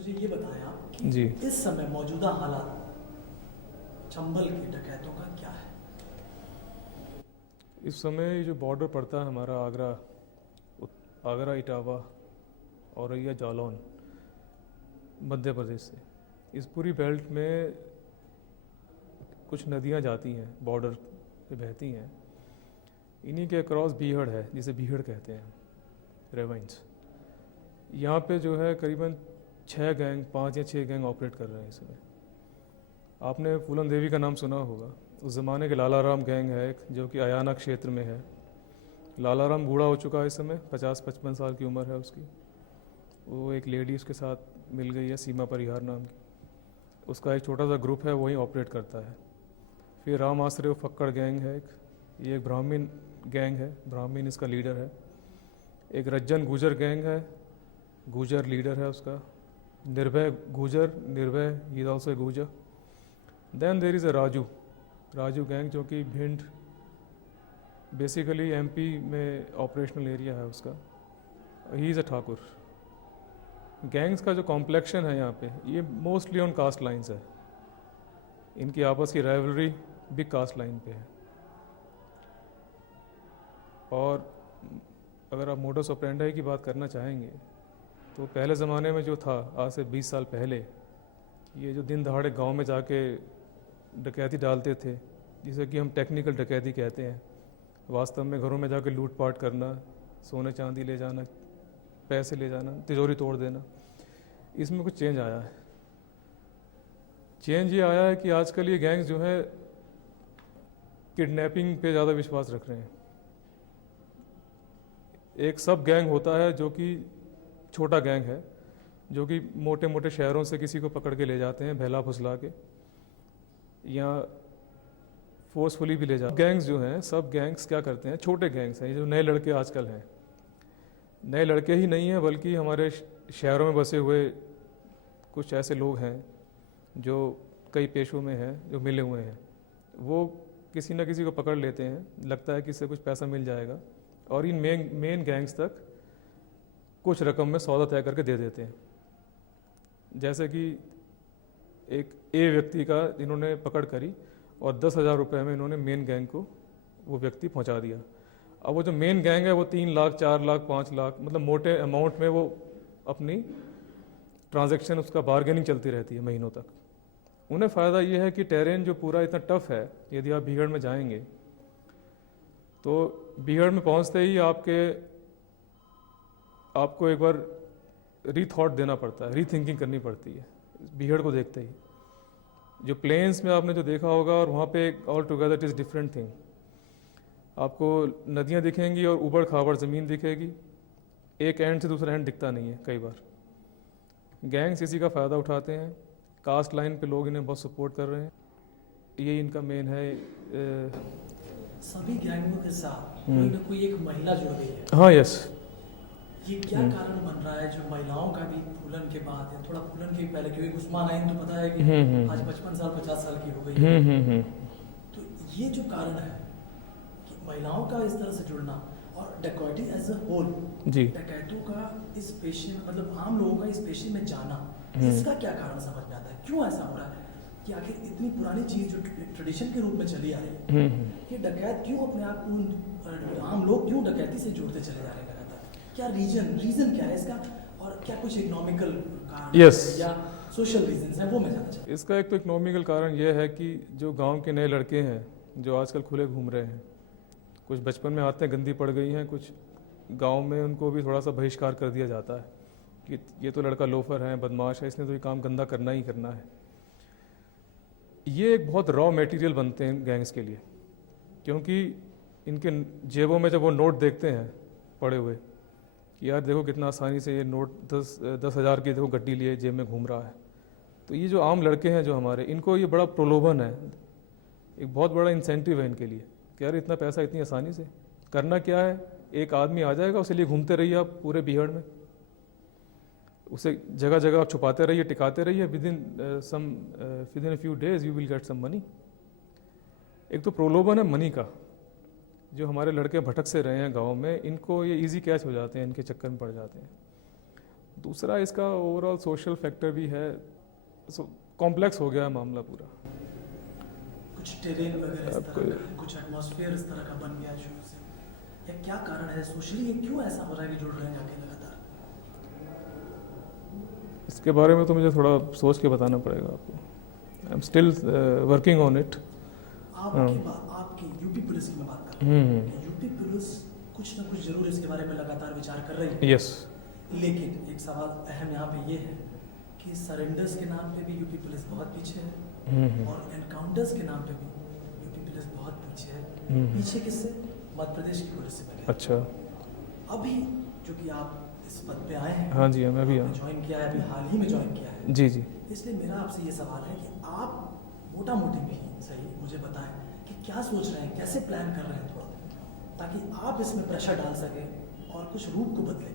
मुझे ये बताएं आप कि जी। इस समय मौजूदा हालात चंबल के डकैतों का क्या है? इस समय जो बॉर्डर पड़ता है हमारा आगरा इटावा औरैया जालौन मध्य प्रदेश से, इस पूरी बेल्ट में कुछ नदियां जाती हैं, बॉर्डर पे बहती हैं। इन्हीं के अक्रॉस बीहड़ है, जिसे बीहड़ कहते हैं, रेवाइंस। यहाँ पे जो है करीबन 5 या 6 गैंग ऑपरेट कर रहे हैं इस समय। आपने फूलन देवी का नाम सुना होगा। उस ज़माने के लालाराम गैंग है एक, जो कि अयाना क्षेत्र में है। लालाराम बूढ़ा हो चुका है इस समय, 50-55 साल की उम्र है उसकी। वो एक लेडी उसके साथ मिल गई है, सीमा परिहार नाम की। उसका एक छोटा सा ग्रुप है, वहीं ऑपरेट करता है। फिर राम आश्रय फक्कड़ गैंग है एक, ये एक ब्राह्मीण गैंग है, ब्राह्मीण इसका लीडर है। एक रज्जन गुजर गैंग है, गुजर लीडर है उसका। निर्भय गुजर, निर्भय he is also a Gujar. Then there is a Raju gang, जो कि भिंड बेसिकली एमपी में ऑपरेशनल एरिया है उसका। He is a Thakur. Gangs का जो कॉम्प्लेक्शन है यहाँ पे, ये मोस्टली ऑन कास्ट लाइन्स है। इनकी आपस की राइवलरी भी कास्ट लाइन पे है। और अगर आप मोडस ऑपरेंडी की बात करना चाहेंगे तो पहले ज़माने में जो था, आज से 20 साल पहले, ये जो दिन दहाड़े गांव में जाके डकैती डालते थे, जिसे कि हम टेक्निकल डकैती कहते हैं, वास्तव में घरों में जाके लूट-पाट करना, सोने चांदी ले जाना, पैसे ले जाना, तिजोरी तोड़ देना, इसमें कुछ चेंज आया है। चेंज ये आया है कि आजकल ये गैंग्स जो है किडनैपिंग पे ज़्यादा विश्वास रख रहे हैं। एक सब गैंग होता है जो कि छोटा गैंग है, जो कि मोटे मोटे शहरों से किसी को पकड़ के ले जाते हैं, बहला फुसला के, या फोर्सफुली भी ले जाते हैं। गैंग्स जो हैं, सब गैंग्स क्या करते हैं, छोटे गैंग्स हैं, ये जो नए लड़के आजकल हैं, नए लड़के ही नहीं हैं बल्कि हमारे शहरों में बसे हुए कुछ ऐसे लोग हैं जो कई पेशों में हैं, जो मिले हुए हैं। वो किसी न किसी को पकड़ लेते हैं, लगता है कि इससे कुछ पैसा मिल जाएगा, और इन मेन गैंग्स तक कुछ रकम में सौदा तय करके दे देते हैं। जैसे कि एक ए व्यक्ति का इन्होंने पकड़ करी और 10,000 रुपये में इन्होंने मेन गैंग को वो व्यक्ति पहुंचा दिया। अब वो जो मेन गैंग है वो 3 लाख, 4 लाख, 5 लाख, मतलब मोटे अमाउंट में वो अपनी ट्रांजैक्शन, उसका बार्गेनिंग चलती रहती है महीनों तक। उन्हें फ़ायदा ये है कि टेरेन जो पूरा इतना टफ है, यदि आप बीहड़ में जाएंगे तो बीहड़ में पहुंचते ही आपको एक बार रीथॉट देना पड़ता है, रीथिंकिंग करनी पड़ती है बीहड़ को देखते ही। जो प्लेन्स में आपने जो देखा होगा, और वहाँ पे all together it is different thing. आपको नदियाँ दिखेंगी और ऊबड़ खाबड़ ज़मीन दिखेगी, एक एंड से दूसरा एंड दिखता नहीं है कई बार। गैंग्स इसी का फ़ायदा उठाते हैं। कास्ट लाइन पे लोग इन्हें बहुत सपोर्ट कर रहे हैं, ये इनका मेन है। सभी गैंगों के साथ कोई ना कोई एक महिला जुड़ गई है। हाँ, यस। ये क्या कारण बन रहा है जो महिलाओं का भी फूलन के बाद, या थोड़ा फूलन के पहले, क्योंकि उस्मान आइन तो पता है कि आज 55 साल 50 साल की हो गई है, तो ये जो कारण है कि महिलाओं का इस तरह से जुड़ना, और डकैती एज अ होल, जी, डकैतों का इस पेशे में, मतलब आम लोगों का इस पेशे में जाना, इसका क्या कारण समझ में आता है? क्यों ऐसा हो रहा है कि आखिर इतनी पुरानी चीज जो ट्रेडिशन के रूप में चली आ रही है, ये डकैत क्यों अपने आप को, आम लोग क्यों डकैती से जुड़ते चले जा रहे हैं लगातार? क्या रीजन क्या है इसका, और क्या कुछ इकोनॉमिकल कारण या सोशल रीजंस हैं, वो मैं जानना चाहता हूं। इसका एक तो इकोनॉमिकल कारण यह है कि जो गांव के नए लड़के हैं जो आजकल खुले घूम रहे हैं, कुछ बचपन में आदतें गंदी पड़ गई हैं, कुछ गांव में उनको भी थोड़ा सा बहिष्कार कर दिया जाता है कि ये तो लड़का लोफर है, बदमाश है, इसने तो ये काम गंदा करना ही करना है। ये एक बहुत रॉ मटेरियल बनते हैं गैंग्स के लिए, क्योंकि इनके जेबों में जब वो नोट देखते हैं पड़े हुए कि यार देखो कितना आसानी से ये नोट 10,000 की देखो गड्डी लिए जेब में घूम रहा है, तो ये जो आम लड़के हैं जो हमारे, इनको ये बड़ा प्रलोभन है, एक बहुत बड़ा इंसेंटिव है इनके लिए कि यार इतना पैसा इतनी आसानी से करना क्या है, एक आदमी आ जाएगा, उसे लिए घूमते रहिए आप पूरे बीहड़ में, उसे जगह जगह आप छुपाते रहिए, टिकाते रहिए, within few days you will get some money. एक तो प्रलोभन है मनी का, जो हमारे लड़के भटक से रहे हैं गांव में, इनको ये इजी कैच हो जाते हैं, इनके चक्कर में पड़ जाते हैं। दूसरा इसका ओवरऑल सोशल फैक्टर भी है, कॉम्प्लेक्स हो गया है मामला पूरा। कुछ टेरेन वगैरह इस अब तरह का है, कुछ एटमॉस्फेयर इस तरह का बन गया है शुरू से, या क्या कारण है सोशली, ये क्यों ऐसा हो रहा है कि जुड़ रहे हैं जाके लगातार? इसके बारे में तो मुझे थोड़ा सोच के बताना पड़ेगा आपको। I am still working on it. आपकी यूपी पुलिस की मैं बात कर रहा हूँ, यूपी पुलिस कुछ ना कुछ जरूर इसके बारे में लगातार विचार कर रही है। यस। लेकिन एक सवाल अहम यहाँ पे ये है कि सरेंडर्स के नाम पे भी यूपी पुलिस बहुत पीछे है, और एनकाउंटर्स के नाम पे भी यूपी पुलिस बहुत पीछे है। पीछे किससे? मध्य प्रदेश की पुलिस से पहले। अच्छा। अभी जो कि आप इस पद पे आए हैं, हाँ जी, मैं भी ज्वाइन किया है, अभी हाल ही में ज्वाइन किया है, जी जी। इसलिए मेरा आपसे ये सवाल है कि आप मोटा मोटी भी सही मुझे बताएं कि क्या सोच रहे हैं, कैसे प्लान कर रहे हैं थोड़ा, ताकि आप इसमें प्रेशर डाल सकें और कुछ रूप को बदलें,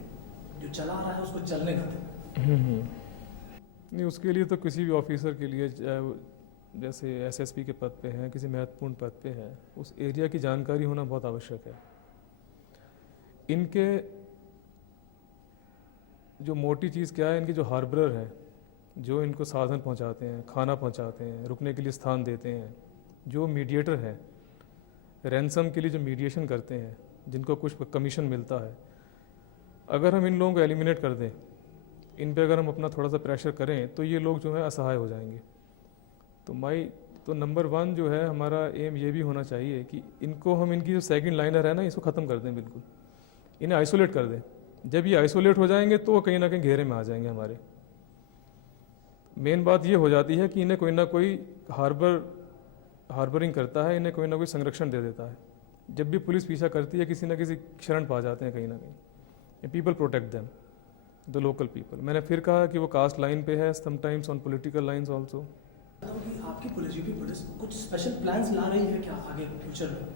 जो चला आ रहा है उसको चलने का दें। नहीं, उसके लिए तो किसी भी ऑफिसर के लिए, जैसे एसएसपी के पद पे हैं, किसी महत्वपूर्ण पद पे है, उस एरिया की जानकारी होना बहुत आवश्यक है। इनके जो मोटी चीज़ क्या है, इनके जो हार्बरर हैं, जो इनको साधन पहुंचाते हैं, खाना पहुंचाते हैं, रुकने के लिए स्थान देते हैं, जो मीडिएटर हैं, रैंसम के लिए जो मीडिएशन करते हैं, जिनको कुछ कमीशन मिलता है, अगर हम इन लोगों को एलिमिनेट कर दें, इन पे अगर हम अपना थोड़ा सा प्रेशर करें, तो ये लोग जो है असहाय हो जाएंगे। तो नंबर 1 जो है हमारा एम ये भी होना चाहिए कि इनको हम, इनकी जो सेकंड लाइनर है ना, इसको ख़त्म कर दें, बिल्कुल इन्हें आइसोलेट कर दें। जब ये आइसोलेट हो जाएंगे तो वो कहीं ना कहीं घेरे में आ जाएंगे हमारे। मेन बात ये हो जाती है कि इन्हें कोई ना कोई हार्बरिंग करता है, इन्हें कोई ना कोई संरक्षण दे देता है। जब भी पुलिस पीछा करती है, किसी ना किसी शरण पा जाते हैं कहीं ना कहीं। People protect them, the local people. मैंने फिर कहा कि वो कास्ट लाइन पे है, sometimes on political lines also. कि आपकी पुलिस, यूपी पुलिस कुछ स्पेशल प्लान्स ला रही है क्या आगे फ्यूचर में?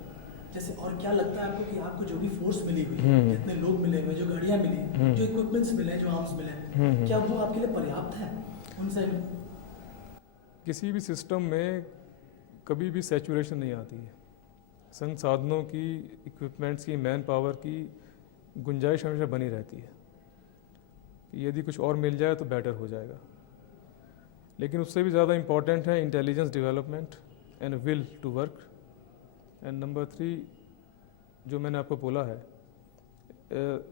जैसे और क्या लगता है आपको कि आपको जो भी फोर्स मिली हुई है, जितने लोग मिले हुए, जो गाड़ियाँ मिली, जो इक्विपमेंट्स मिले, जो आर्म्स मिले, क्या वो आपके लिए पर्याप्त है? उनसे किसी भी सिस्टम में कभी भी सैचुरेशन नहीं आती है। संसाधनों की, इक्विपमेंट्स की, मैन पावर की गुंजाइश हमेशा बनी रहती है। यदि कुछ और मिल जाए तो बेटर हो जाएगा, लेकिन उससे भी ज़्यादा इम्पॉर्टेंट है intelligence development and will to work. And number 3 जो मैंने आपको बोला है,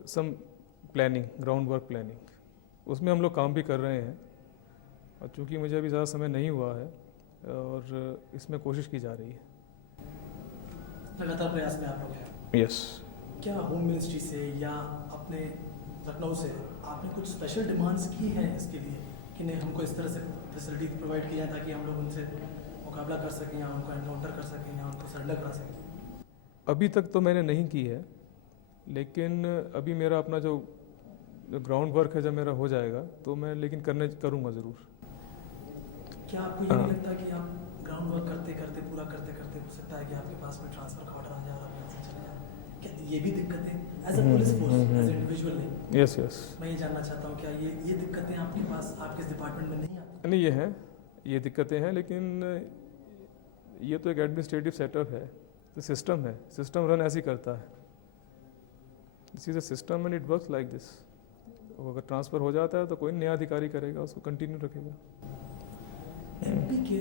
some planning, ground work planning, उसमें हम लोग काम भी कर रहे हैं। और चूँकि मुझे अभी ज़्यादा समय नहीं हुआ है, और इसमें कोशिश की जा रही है। लगातार प्रयास में आप लोग हैं। यस। क्या होम मिनिस्ट्री से या अपने लखनऊ से आपने कुछ स्पेशल डिमांड्स की हैं इसके लिए कि नहीं, हमको इस तरह से फैसिलिटी प्रोवाइड की जाए ताकि हम लोग उनसे मुकाबला कर सकें, या उनको एनकाउंटर कर सकें, या उनको सरेंडर करा सकें? अभी तक तो मैंने नहीं की है, लेकिन अभी मेरा अपना जो ग्राउंड वर्क है, जब मेरा हो जाएगा तो मैं लेकिन करूँगा ज़रूर। क्या आपको ये नहीं लगता कि आप ग्राउंड वर्क करते करते, पूरा करते करते, हो सकता है कि आपके पास में ट्रांसफर का ऑर्डर आ जाए और आप यहाँ से चले जाए? क्या ये भी दिक्कतें as a police force, as individual नहीं? Yes yes. मैं ये जानना चाहता हूँ, क्या ये दिक्कतें आपके पास, आपके इस डिपार्टमेंट में नहीं आती? नहीं, ये दिक्कतें हैं, लेकिन ये तो एक एडमिनिस्ट्रेटिव सेटअप है, तो सिस्टम है, सिस्टम रन ऐसे ही करता है। This is a system and it works like this. अगर ट्रांसफ़र हो जाता है तो कोई नया अधिकारी करेगा, उसको कंटिन्यू रखेगा। एमपी के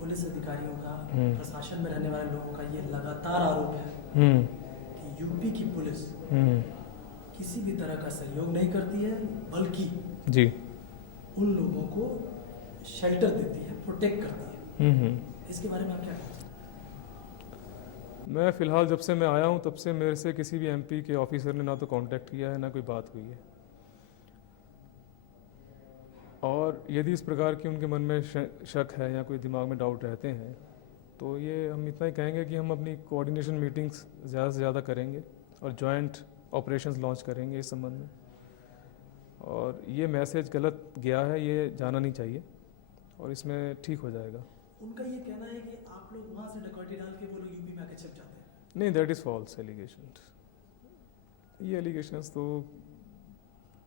पुलिस अधिकारियों का, प्रशासन में रहने वाले लोगों का ये लगातार आरोप है कि यूपी की पुलिस किसी भी तरह का सहयोग नहीं करती है, बल्कि जी उन लोगों को शेल्टर देती है, प्रोटेक्ट करती है। इसके बारे में आप क्या कहते हैं? मैं फ़िलहाल जब से मैं आया हूँ तब से मेरे से किसी भी एमपी के ऑफिसर ने ना तो कांटेक्ट किया है, ना कोई बात हुई है। और यदि इस प्रकार की उनके मन में शक है या कोई दिमाग में डाउट रहते हैं, तो ये हम इतना ही कहेंगे कि हम अपनी कोऑर्डिनेशन मीटिंग्स ज़्यादा से ज़्यादा करेंगे और जॉइंट ऑपरेशंस लॉन्च करेंगे इस संबंध में। और ये मैसेज गलत गया है, ये जाना नहीं चाहिए, और इसमें ठीक हो जाएगा। उनका ये कहना है कि आप लोग वहाँ से डकैती डाल के वो लोग यूपी में आके छिप जाते हैं। नहीं, दैट इज़ फॉल्स एलिगेशन। ये एलिगेशंस तो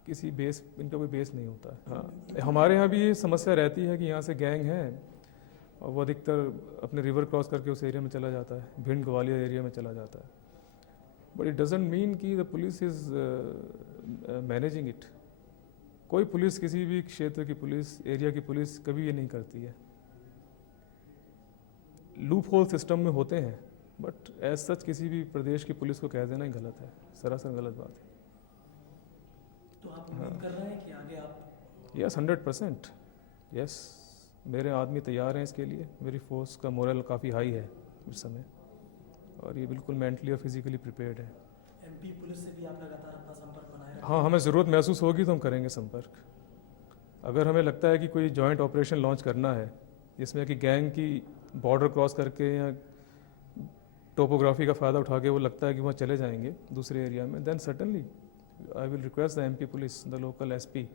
किसी बेस, इनका कोई बेस नहीं होता है। हाँ, हमारे यहाँ भी ये समस्या रहती है कि यहाँ से गैंग है और वो अधिकतर अपने रिवर क्रॉस करके उस एरिया में चला जाता है, भिंड ग्वालियर एरिया में चला जाता है। बट इट डजंट मीन कि the police is managing it. कोई पुलिस किसी भी क्षेत्र की पुलिस, एरिया की पुलिस कभी ये नहीं करती है। लूप होल सिस्टम में होते हैं, बट एज सच किसी भी प्रदेश की पुलिस को कह देना ही गलत है, सरासर गलत बात है। तो आप उम्मीद कर रहे हैं कि आगे आप यस 100%, यस, मेरे आदमी तैयार हैं इसके लिए। मेरी फोर्स का मोरल काफ़ी हाई है इस समय, और ये बिल्कुल मेंटली और फिजिकली प्रिपेयर्ड है। एमपी पुलिस से भी आप लगातार अपना संपर्क बनाए रखें। हाँ, हमें ज़रूरत महसूस होगी तो हम करेंगे संपर्क। अगर हमें लगता है कि कोई जॉइंट ऑपरेशन लॉन्च करना है जिसमें कि गैंग की बॉर्डर क्रॉस करके या टोपोग्राफी का फ़ायदा उठा के वो लगता है कि वहाँ चले जाएंगे दूसरे एरिया में, then certainly I will request the MP police, the local SP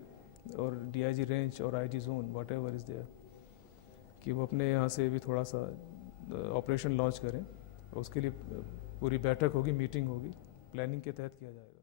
और डीआईजी रेंज और IG zone, whatever is there, कि वो अपने यहाँ से भी थोड़ा सा ऑपरेशन लॉन्च करें। उसके लिए पूरी बैठक होगी, मीटिंग होगी, प्लानिंग के तहत किया जाएगा।